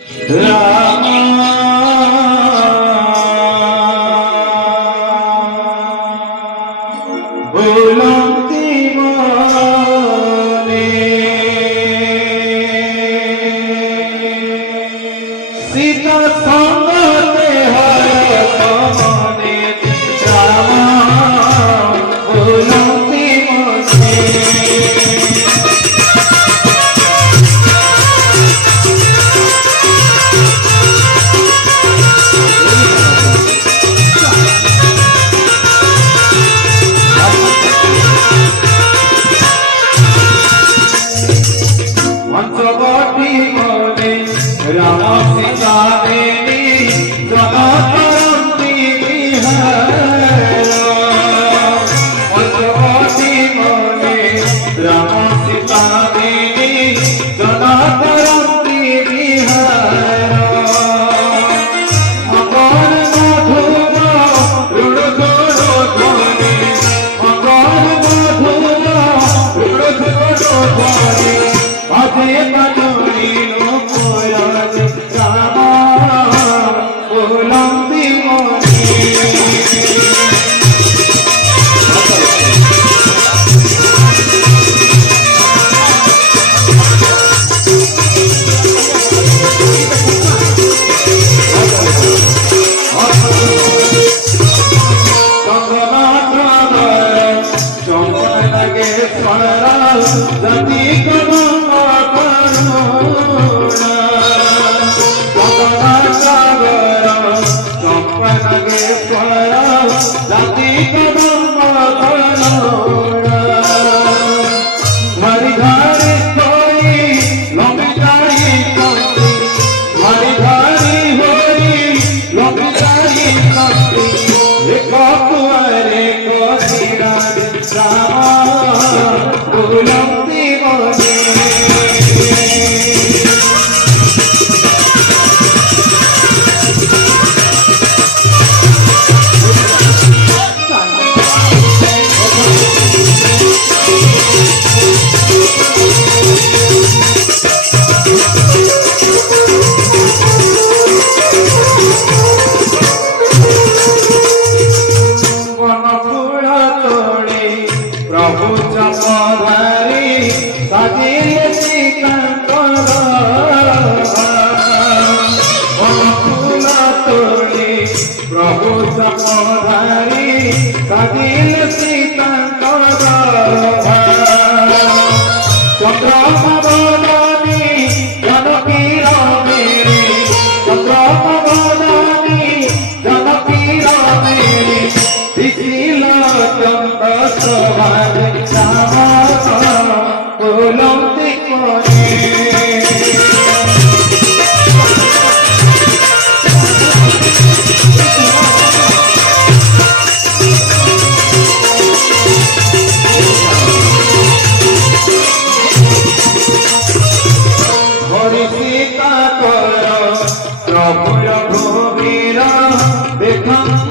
राम बोलती मने सीता संगते हर मने राम बोलती मने पंचवटी मने राम सीता देवी जनतरंती बिहार पंचवटी मने राम सीता देवी जनतरंती बिहार मगर मधुर ऋण जोड़ो ध्वनि मगर मधुर ऋण जोड़ो ध्वनि अजय कजोरी नो कोयज राम बोलती मने चंदन लगे स्वरा जति प्रभु चपधारी साजिले श्रीकांतर फूल तोड़ी प्रभु चपधारी साजिले श्रीकांतर चंद्रमा बदनी जनकी मेरे चंद्रमा बदनी जनकी मेरे दिशिल चंद सभाज राम बोलती मने हरि सीता कर प्रभुर भूमिर देखा